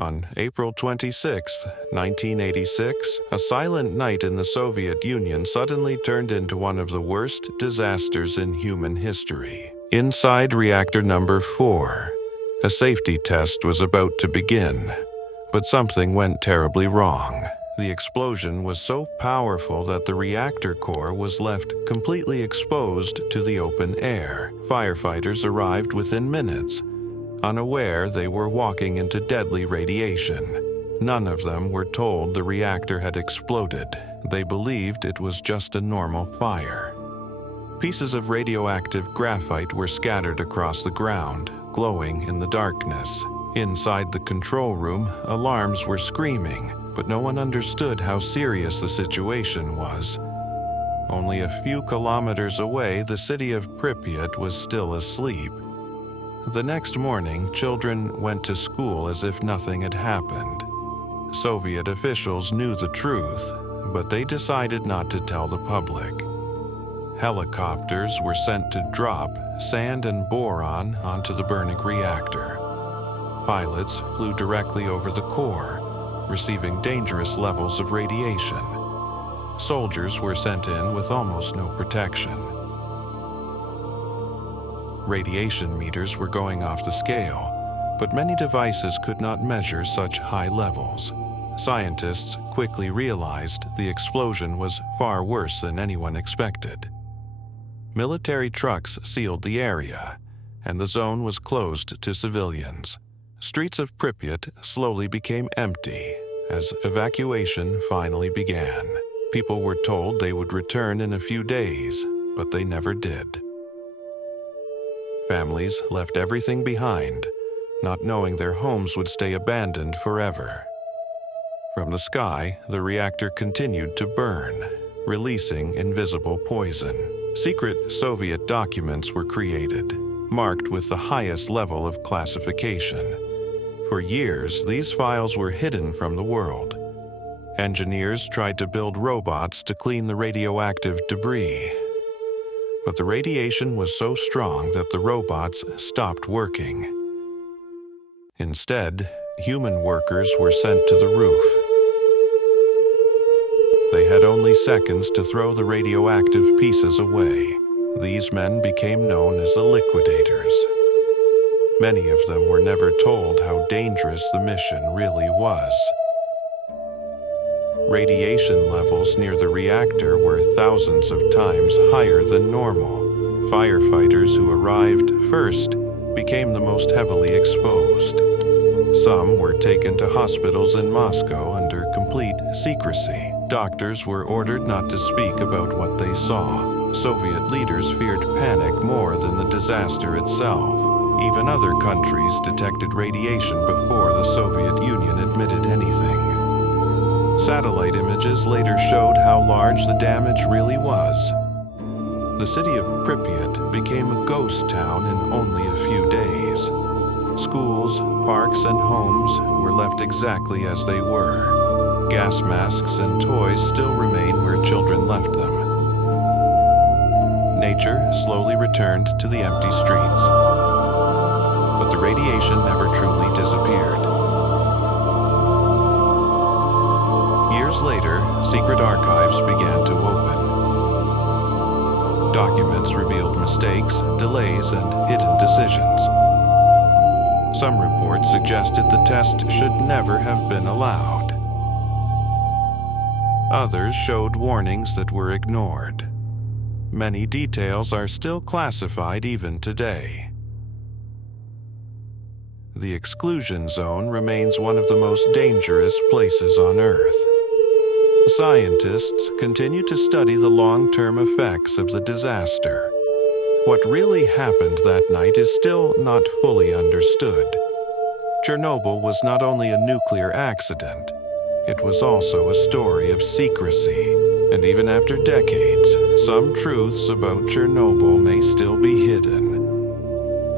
On April 26, 1986, a silent night in the Soviet Union suddenly turned into one of the worst disasters in human history. Inside reactor number 4, a safety test was about to begin, but something went terribly wrong. The explosion was so powerful that the reactor core was left completely exposed to the open air. Firefighters arrived within minutes, unaware they were walking into deadly radiation. None of them were told the reactor had exploded. They believed it was just a normal fire. Pieces of radioactive graphite were scattered across the ground, glowing in the darkness. Inside the control room, alarms were screaming, but no one understood how serious the situation was. Only a few kilometers away, the city of Pripyat was still asleep. The next morning, children went to school as if nothing had happened. Soviet officials knew the truth, but they decided not to tell the public. Helicopters were sent to drop sand and boron onto the burning reactor. Pilots flew directly over the core, receiving dangerous levels of radiation. Soldiers were sent in with almost no protection. Radiation meters were going off the scale, but many devices could not measure such high levels. Scientists quickly realized the explosion was far worse than anyone expected. Military trucks sealed the area, and the zone was closed to civilians. Streets of Pripyat slowly became empty as evacuation finally began. People were told they would return in a few days, but they never did. Families left everything behind, not knowing their homes would stay abandoned forever. From the sky, the reactor continued to burn, releasing invisible poison. Secret Soviet documents were created, marked with the highest level of classification. For years, these files were hidden from the world. Engineers tried to build robots to clean the radioactive debris, but the radiation was so strong that the robots stopped working. Instead, human workers were sent to the roof. They had only seconds to throw the radioactive pieces away. These men became known as the liquidators. Many of them were never told how dangerous the mission really was. Radiation levels near the reactor were thousands of times higher than normal. Firefighters who arrived first became the most heavily exposed. Some were taken to hospitals in Moscow under complete secrecy. Doctors were ordered not to speak about what they saw. Soviet leaders feared panic more than the disaster itself. Even other countries detected radiation before the Soviet Union admitted anything. Satellite images later showed how large the damage really was. The city of Pripyat became a ghost town in only a few days. Schools, parks, and homes were left exactly as they were. Gas masks and toys still remain where children left them. Nature slowly returned to the empty streets, but the radiation never truly disappeared. Years later, secret archives began to open. Documents revealed mistakes, delays, and hidden decisions. Some reports suggested the test should never have been allowed. Others showed warnings that were ignored. Many details are still classified even today. The exclusion zone remains one of the most dangerous places on Earth. Scientists continue to study the long-term effects of the disaster. What really happened that night is still not fully understood. Chernobyl was not only a nuclear accident, it was also a story of secrecy. And even after decades, some truths about Chernobyl may still be hidden.